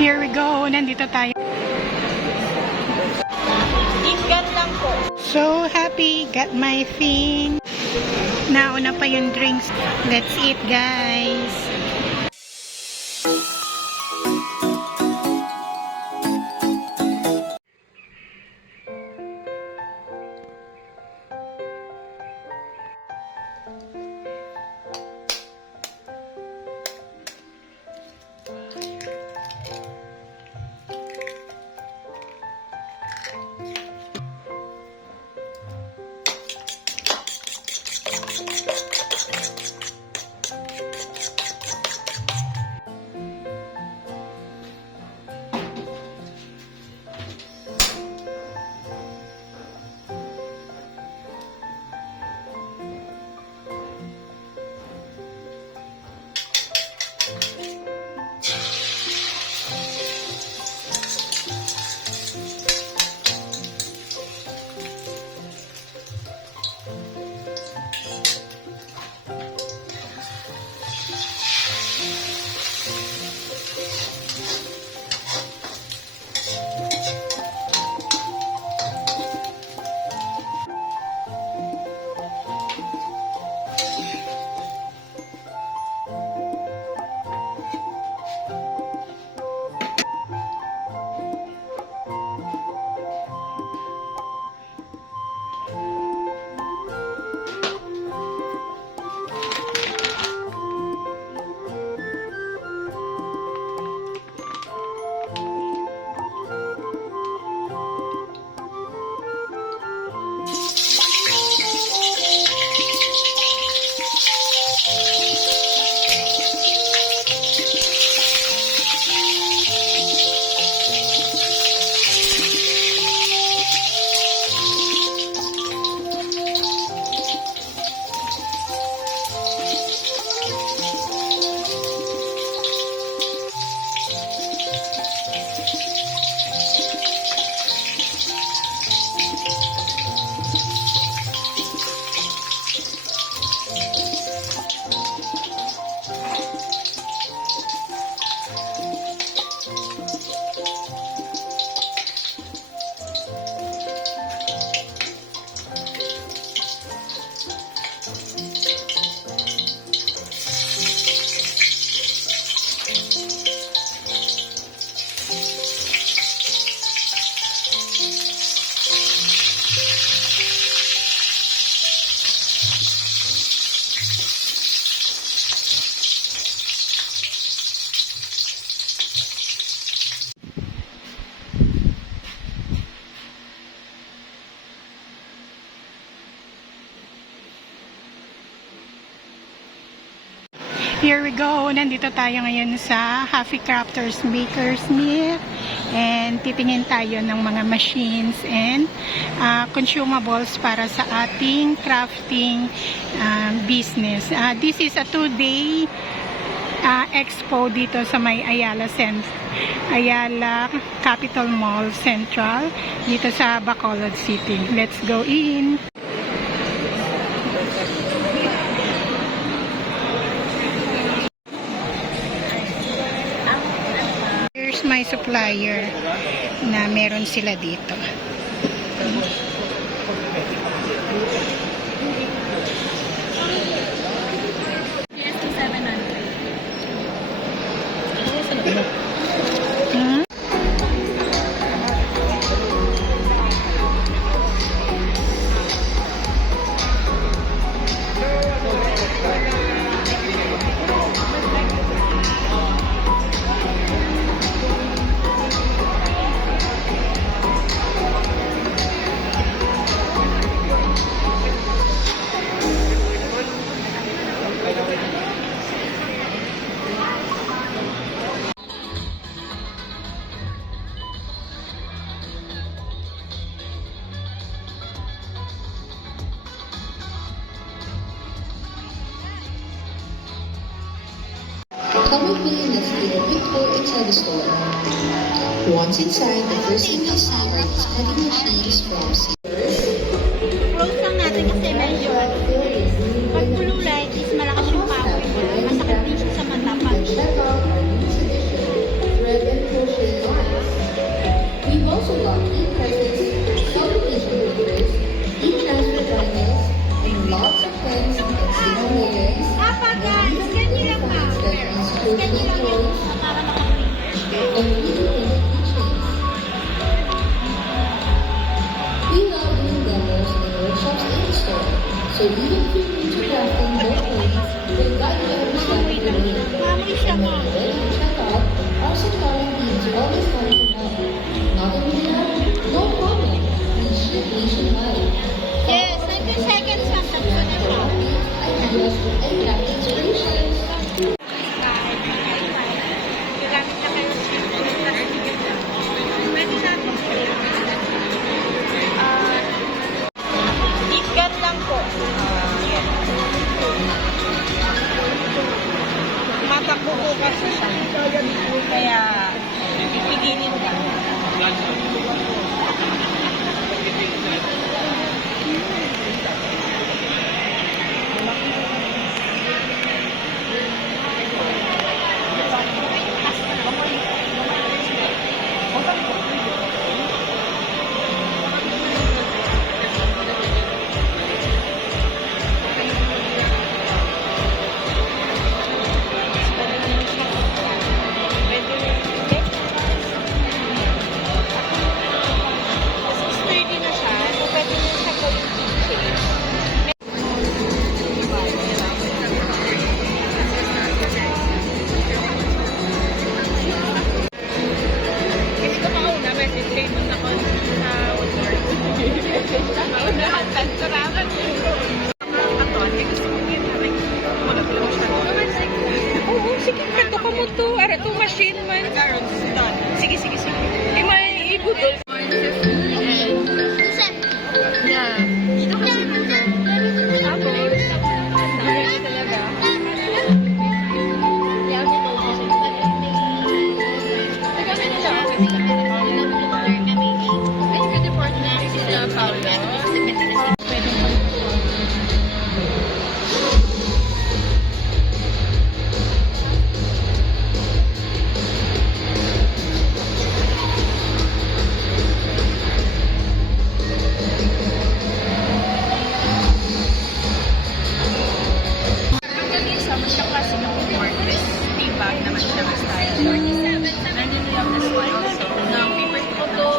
Here we go. Nandito tayo. Ingat lang po. So happy. Got my thing. Nauna pa yung drinks. Let's eat, guys. Here we go. Nandito tayo ngayon sa Happy Crafters Bakersmith and titingin tayo ng mga machines and consumables para sa ating crafting business. This is a 2-day expo dito sa may Ayala Capital Mall Central dito sa Bacolod City. Let's go in. My supplier na meron sila dito. Come with me and let's take a quick tour inside the store. Once inside, the first thing you'll see are these cutting machines from Close lang natin kasi medyo pag blue light is malakas yung power niya. Masakit din siya sa mata pag Check out our new edition, thread and crochet So even if you're new to crafting, don't worry, we'll guide you every step of the way. Mamoy siya And nga. when you're ready to check out, our Centauran teams always have your help. Not in Manila? No problem. We ship nationwide. Yes, 90 seconds lang. Tapos na siya. Ideas and crafting inspirations. Gagamit na kayo. Pwede natin. Deep gun lang po. Yan. Matakbo po kasi siya. Kaya, pipigilin ka. Sturdy na siya. So, pwede mo siya gawin change. Kasi ko mauna, message kayo mo sa Woodward. Maunahan, tansuraman mo. Oo, sige, kato ka mo to. Ara to machine man. Sige, sige, sige. Di may ibudol. Yeah. Dito kasi tapos, magaling talaga. Sama siya kasi ng cordless bag naman siya ng style. 47. And then we have this one also. Now, paper photo.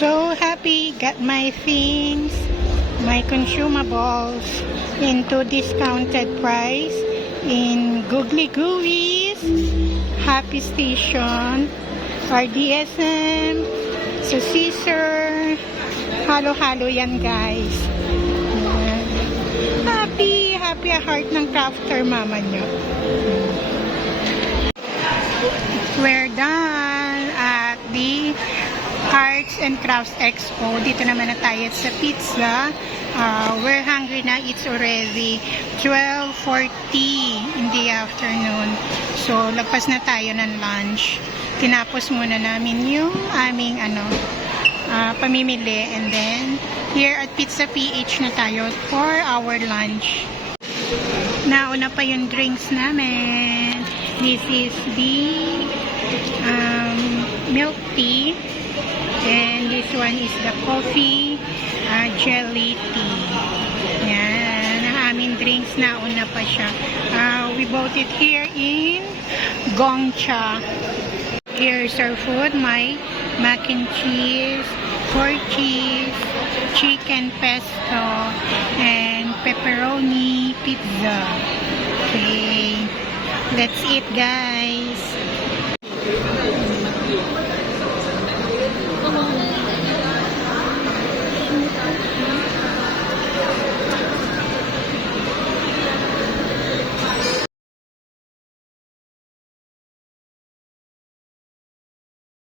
So happy, got my things, my consumables into discounted price in Googly Gooey's, Happy Station, RDSM, sa Caesar, halo-halo yan guys. Ayan. Happy, happy heart ng crafter mama nyo. We're done at the Arts and Crafts Expo. Dito naman na tayo sa pizza. We're hungry na. It's already 12:40 in the afternoon. So, lagpas na tayo ng lunch. Tinapos muna namin yung aming pamimili. And then, here at Pizza PH na tayo for our lunch. Nauna pa yung drinks namin. This is the milk tea. And this one is the coffee jelly tea. Yan. Ang aming drinks nauna pa siya. We bought it here in Gongcha. Here's our food. My mac and cheese, pork cheese, chicken pesto, and pepperoni pizza. Okay. Let's eat, guys.